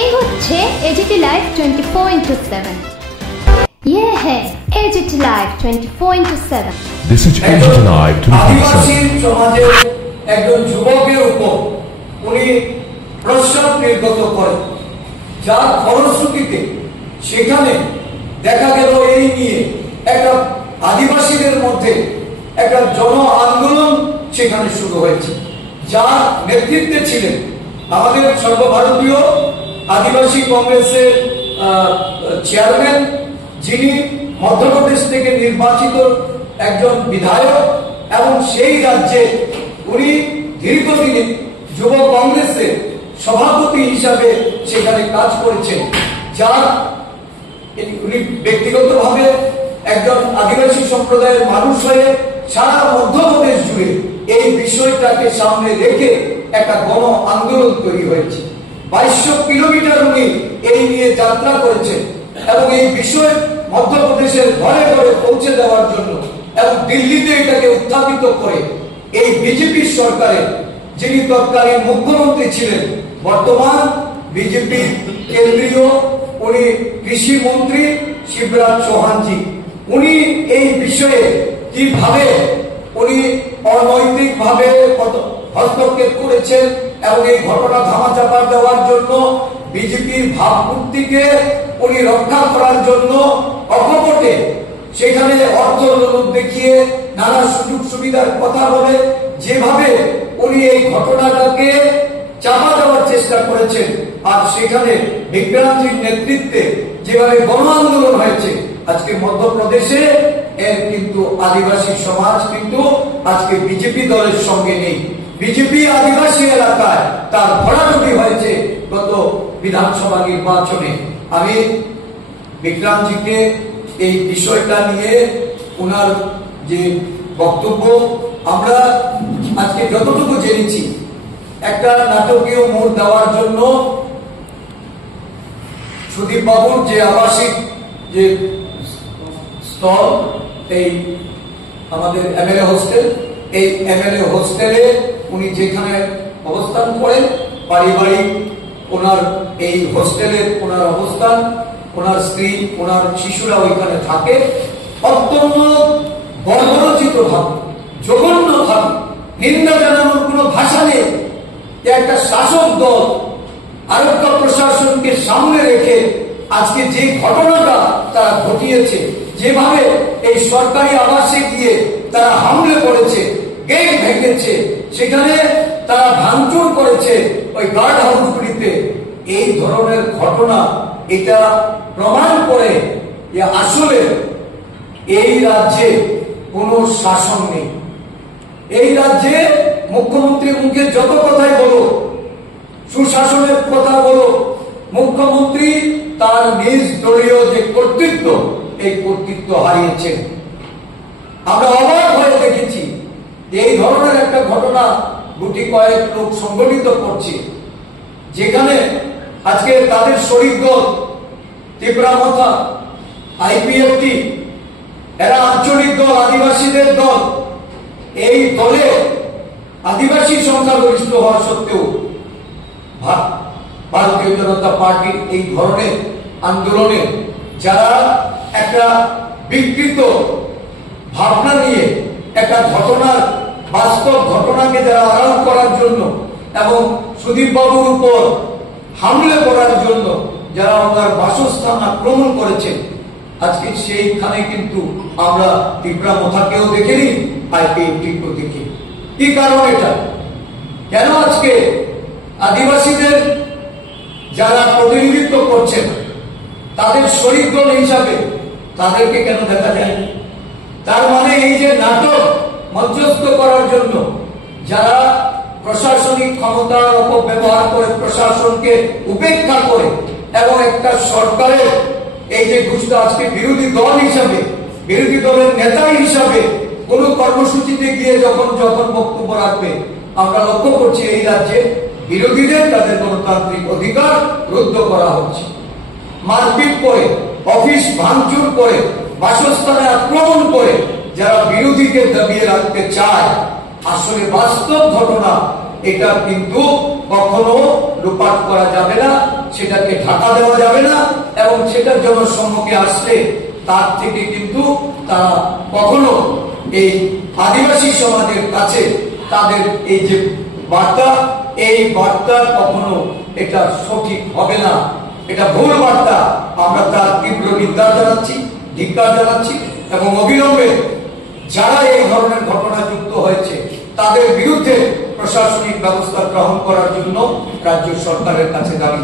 এই হচ্ছে AGT live 24/7। ये है as it is live 24/7। This is as it is live 24/7। আদিবাসী সমাজের একজন যুবকের উপর উনি প্রস্রাব নির্গত করেন, যার ফলশ্রুতিতে সেখানে দেখা গেল এই নিয়ে একটা আদিবাসীদের মধ্যে একটা জন আন্দোলন সেখানে শুরু হয়েছে, যার নেতৃত্বে ছিলেন আমাদের সর্বভারতীয় আদিবাসী কংগ্রেসের চেয়ারম্যান, যিনি মধ্যপ্রদেশ থেকে নির্বাচিত একজন বিধায়ক এবং সেই রাজ্যে উনি দীর্ঘদিনে যুব কংগ্রেসের সভাপতি হিসাবে সেখানে কাজ করেছেন, যার উনি ব্যক্তিগতভাবে একজন আদিবাসী সম্প্রদায়ের মানুষ হয়ে সারা মধ্যপ্রদেশ জুড়ে এই বিষয়টাকে সামনে রেখে একটা গণ আন্দোলন তৈরি হয়েছে। 2200 কিলোমিটার উনি এই নিয়ে যাত্রা করেছেন এবং এই বিষয় মধ্যপ্রদেশের ঘরে ঘরে পৌঁছে দেওয়ার জন্য এবং দিল্লিতে এটাকে উত্থাপিত করে এই বিজেপি সরকারের যিনি তৎকালীন মুখ্যমন্ত্রী ছিলেন, বর্তমান বিজেপি কেন্দ্রীয় উনি কৃষি মন্ত্রী শিবরাজ চৌহানজি, উনি এই বিষয়ে কিভাবে উনি অনৈতিক ভাবে হস্তক্ষেপ করেছেন এবং এই ঘটনা ধামাচাপা দেওয়ার জন্য বিজেপির ভাবমূর্তিকে উনি রক্ষা করার জন্য অকপটে সেখানে অর্থ দেখিয়ে নানা সুযোগ সুবিধার কথা বলে যেভাবে উনি এই ঘটনাটাকে চাপা দেওয়ার চেষ্টা করেছেন, আর সেখানে বিক্রান্তির নেতৃত্বে যেভাবে গণ আন্দোলন হয়েছে আজকে মধ্যপ্রদেশে, এর কিন্তু আদিবাসী সমাজ কিন্তু আজকে বিজেপি দলের সঙ্গে নেই। বিজেপি আদিবাসী এলাকায় তার ভরাডুবি হয়েছে গত বিধানসভা নির্বাচনে। আমি বিক্রান্তজিকে এই বিষয়টা নিয়ে ওনার যে বক্তব্য আমরা আজকে যতটুকু জেনেছি, একটা নাটকীয় মোড় দেওয়ার জন্য সুদীপ বাবুর যে আবাসিক যে স্থল, এই আমাদের এমএলএ হোস্টেল, এই এমএলএ হোস্টেলে উনি যেখানে অবস্থান করেন, পারিবারিক ওনার এই হোস্টেলের ওনার অবস্থান, ওনার স্ত্রী ওনার শিশুরা ওইখানে থাকে, অত্যন্ত বর্বরচিত ভাবে, জঘন্য ভাবে, নিন্দা জানানোর কোনো ভাষা নেই। একটা শাসক দল আরক্ষা প্রশাসনকে সামনে রেখে আজকে যে ঘটনাটা তারা ঘটিয়েছে, যেভাবে এই সরকারি আবাসে গিয়ে তারা হামলে করেছে, গেট ভেঙেছে, সেখানে তারা ভাঙচুর করেছে ওই গার্ড হাউসগুলিতে, এই ধরনের ঘটনা এটা প্রমাণ করে যে আসলে এই রাজ্যে কোনো শাসন নেই। এই রাজ্যে মুখ্যমন্ত্রীর মুখে যত কথাই বলো, সুশাসনের কথা বলো, মুখ্যমন্ত্রী তার নিজ দলীয় যে কর্তৃত্ব, এই কর্তৃত্ব হারিয়েছেন। আমরা অবাক হয়ে দেখেছি এই ধরনের একটা ঘটনা গুটি কয়েক লোক সংগঠিত করছে, যেখানে আজকে তাদের শরিক দল ত্রিপুরামথা, আইপিএফটি, এরা আঞ্চলিক দল, আদিবাসীদের দল, এই দলে আদিবাসী সংখ্যাগরিষ্ঠ হওয়া সত্ত্বেও ভারতীয় জনতা পার্টির এই ধরনের আন্দোলনে যারা একটা বিকৃত ভাবনা নিয়ে একটা ঘটনার বাস্তব ঘটনাকে যারা আড়াল করার জন্য এবং সুদীপ বাবুর উপর হামলে করার জন্য যারা ওনার বাসস্থান আক্রমণ করেছেন, আজকে সেইখানে কিন্তু আমরা ত্রিপুরামথাকেও দেখিনি, আইপিএফটিকেও দেখি। কি কারণ এটা? কেন আজকে আদিবাসীদের যারা প্রতিনিধিত্ব করছেন তাদের শরিক দল হিসাবে তাদেরকে কেন দেখা যায়? তার মানে এই যে নাটক মধ্যস্থ করার জন্য যারা প্রশাসনিক ক্ষমতার অপব্যবহার করে, প্রশাসনকে উপেক্ষা করে এবং একটা সরকারের এই যে ঘোষণা আজকে বিরোধী দল হিসাবে, বিরোধী দলের নেতা হিসাবে কোন কর্মসূচিতে গিয়ে যখন বক্তব্য রাখবে, আমরা লক্ষ্য করছি এই রাজ্যে বিরোধীদের তাদের গণতান্ত্রিক অধিকার রুদ্ধ করা হচ্ছে। মারপিট করে, অফিস ভাঙচুর করে, বাসস্থানে আক্রমণ করে যারা বিরোধীকে দাবিয়ে রাখতে চায়, আসলে বাস্তব ঘটনা এটা কিন্তু কখনো লুপাট করা যাবে না, সেটাকে ঢাকা দেওয়া যাবে না, এবং সেটার জন্য সম্মুখে আসলে তার থেকে কিন্তু তারা কখনো এই আদিবাসী সমাজের কাছে তাদের এই যে বার্তা, এই বার্তা কখনো এটা সঠিক হবে না, এটা ভুল বার্তা। আমরা তার তীব্র নিন্দা জানাচ্ছি, ধিক্কার জানাচ্ছি, এবং অবিলম্বে যারা এই ধরনের ঘটনা যুক্ত হয়েছে তাদের বিরুদ্ধে প্রশাসনিক ব্যবস্থা গ্রহণ করার জন্য রাজ্য সরকারের কাছে দাবি